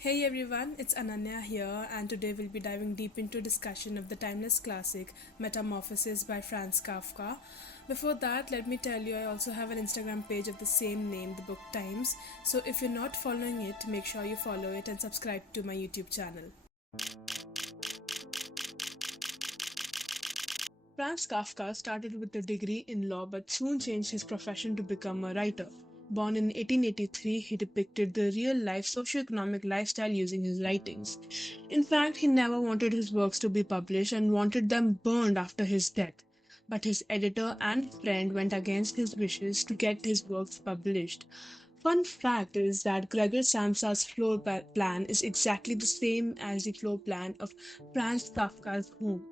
Hey everyone, it's Ananya here, and today we'll be diving deep into discussion of the timeless classic Metamorphosis by Franz Kafka. Before that, let me tell you I also have an Instagram page of the same name, The Book Times. So if you're not following it, make sure you follow it and subscribe to my YouTube channel. Franz Kafka started with a degree in law but soon changed his profession to become a writer. Born in 1883, he depicted the real life socioeconomic lifestyle using his writings. In fact, he never wanted his works to be published and wanted them burned after his death. But his editor and friend went against his wishes to get his works published. Fun fact is that Gregor Samsa's plan is exactly the same as the floor plan of Franz Kafka's home.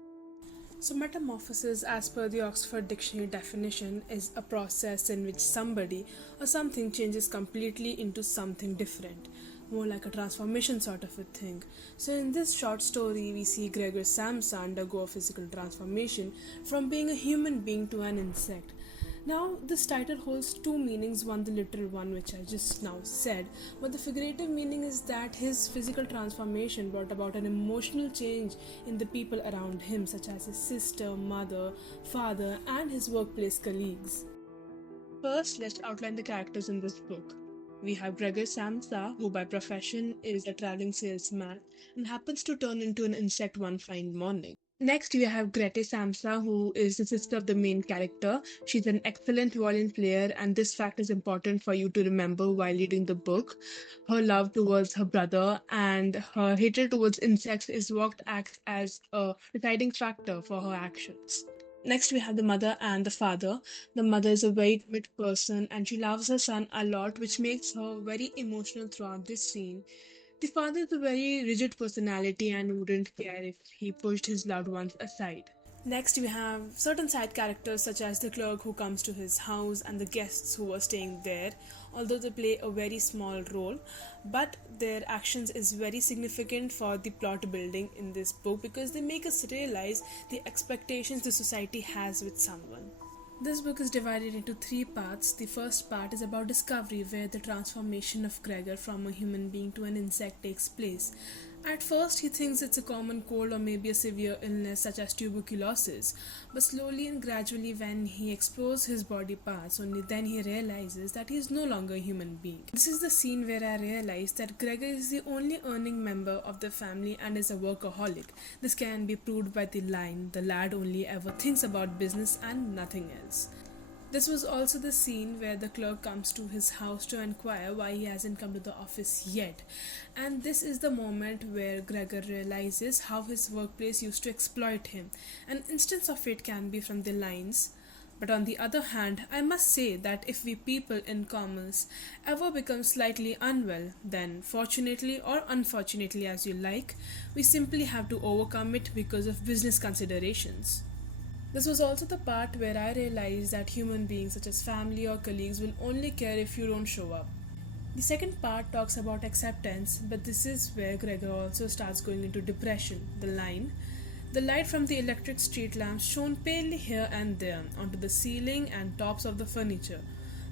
So, metamorphosis, as per the Oxford Dictionary definition, is a process in which somebody or something changes completely into something different, more like a transformation sort of a thing. So, in this short story, we see Gregor Samsa undergo a physical transformation from being a human being to an insect. Now, this title holds two meanings, one the literal one, which I just now said, but the figurative meaning is that his physical transformation brought about an emotional change in the people around him, such as his sister, mother, father, and his workplace colleagues. First, let's outline the characters in this book. We have Gregor Samsa, who by profession is a traveling salesman and happens to turn into an insect one fine morning. Next, we have Grete Samsa, who is the sister of the main character. She's an excellent violin player, and this fact is important for you to remember while reading the book. Her love towards her brother and her hatred towards insects is what acts as a deciding factor for her actions. Next, we have the mother and the father. The mother is a very timid person and she loves her son a lot, which makes her very emotional throughout this scene. The father is a very rigid personality and wouldn't care if he pushed his loved ones aside. Next, we have certain side characters such as the clerk who comes to his house and the guests who are staying there, although they play a very small role, but their actions is very significant for the plot building in this book because they make us realize the expectations the society has with someone. This book is divided into three parts. The first part is about discovery, where the transformation of Gregor from a human being to an insect takes place. At first, he thinks it's a common cold or maybe a severe illness such as tuberculosis, but slowly and gradually, when he explores his body parts, only then he realizes that he is no longer a human being. This is the scene where I realize that Gregor is the only earning member of the family and is a workaholic. This can be proved by the line, "The lad only ever thinks about business and nothing else." This was also the scene where the clerk comes to his house to inquire why he hasn't come to the office yet. And this is the moment where Gregor realizes how his workplace used to exploit him. An instance of it can be from the lines, "But on the other hand, I must say that if we people in commerce ever become slightly unwell, then fortunately or unfortunately as you like, we simply have to overcome it because of business considerations." This was also the part where I realized that human beings such as family or colleagues will only care if you don't show up. The second part talks about acceptance, but this is where Gregor also starts going into depression. The line, "The light from the electric street lamps shone palely here and there onto the ceiling and tops of the furniture,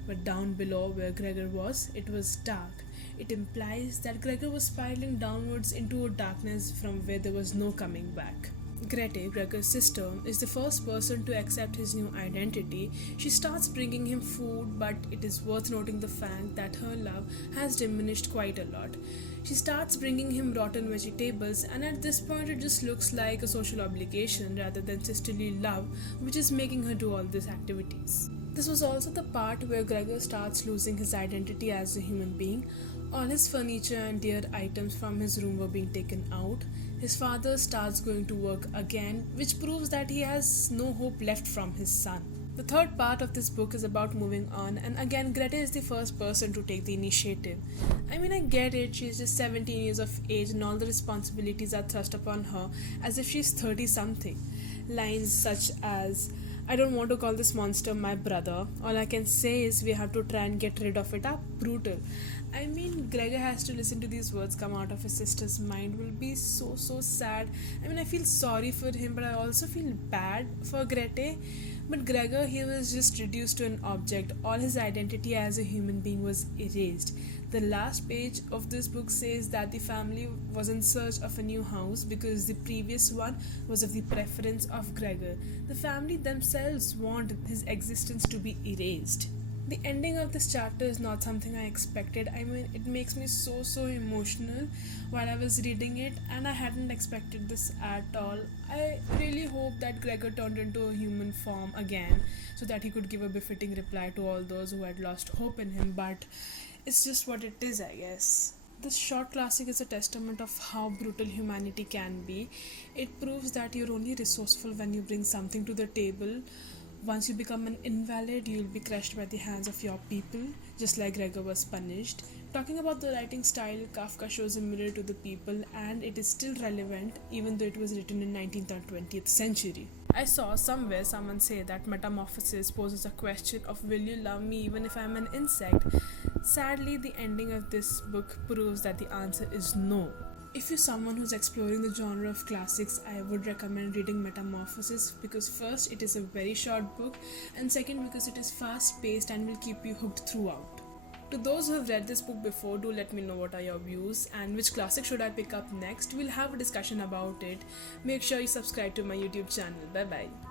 but down below where Gregor was, it was dark." It implies that Gregor was spiraling downwards into a darkness from where there was no coming back. Grete, Gregor's sister, is the first person to accept his new identity. She starts bringing him food, but it is worth noting the fact that her love has diminished quite a lot. She starts bringing him rotten vegetables, and at this point it just looks like a social obligation rather than sisterly love, which is making her do all these activities. This was also the part where Gregor starts losing his identity as a human being. All his furniture and dear items from his room were being taken out. His father starts going to work again, which proves that he has no hope left from his son. The third part of this book is about moving on, and again, Grete is the first person to take the initiative. I mean, I get it, she's just 17 years of age and all the responsibilities are thrust upon her as if she's 30 something. Lines such as, "I don't want to call this monster my brother. All I can say is we have to try and get rid of it," are brutal. I mean, Gregor has to listen to these words come out of his sister's mind will be so sad. I mean, I feel sorry for him, but I also feel bad for Grete. But Gregor, he was just reduced to an object. All his identity as a human being was erased. The last page of this book says that the family was in search of a new house because the previous one was of the preference of Gregor. The family themselves want his existence to be erased. The ending of this chapter is not something I expected. I mean, it makes me so emotional while I was reading it, and I hadn't expected this at all. I really hope that Gregor turned into a human form again so that he could give a befitting reply to all those who had lost hope in him, but it's just what it is, I guess. This short classic is a testament of how brutal humanity can be. It proves that you're only resourceful when you bring something to the table. Once you become an invalid, you'll be crushed by the hands of your people, just like Gregor was punished. Talking about the writing style, Kafka shows a mirror to the people, and it is still relevant even though it was written in 19th or 20th century. I saw somewhere someone say that Metamorphosis poses a question of will you love me even if I'm an insect? Sadly, the ending of this book proves that the answer is no. If you're someone who's exploring the genre of classics, I would recommend reading Metamorphosis because first, it is a very short book, and second, because it is fast paced and will keep you hooked throughout. To those who have read this book before, do let me know what are your views and which classic should I pick up next. We'll have a discussion about it. Make sure you subscribe to my YouTube channel. Bye bye.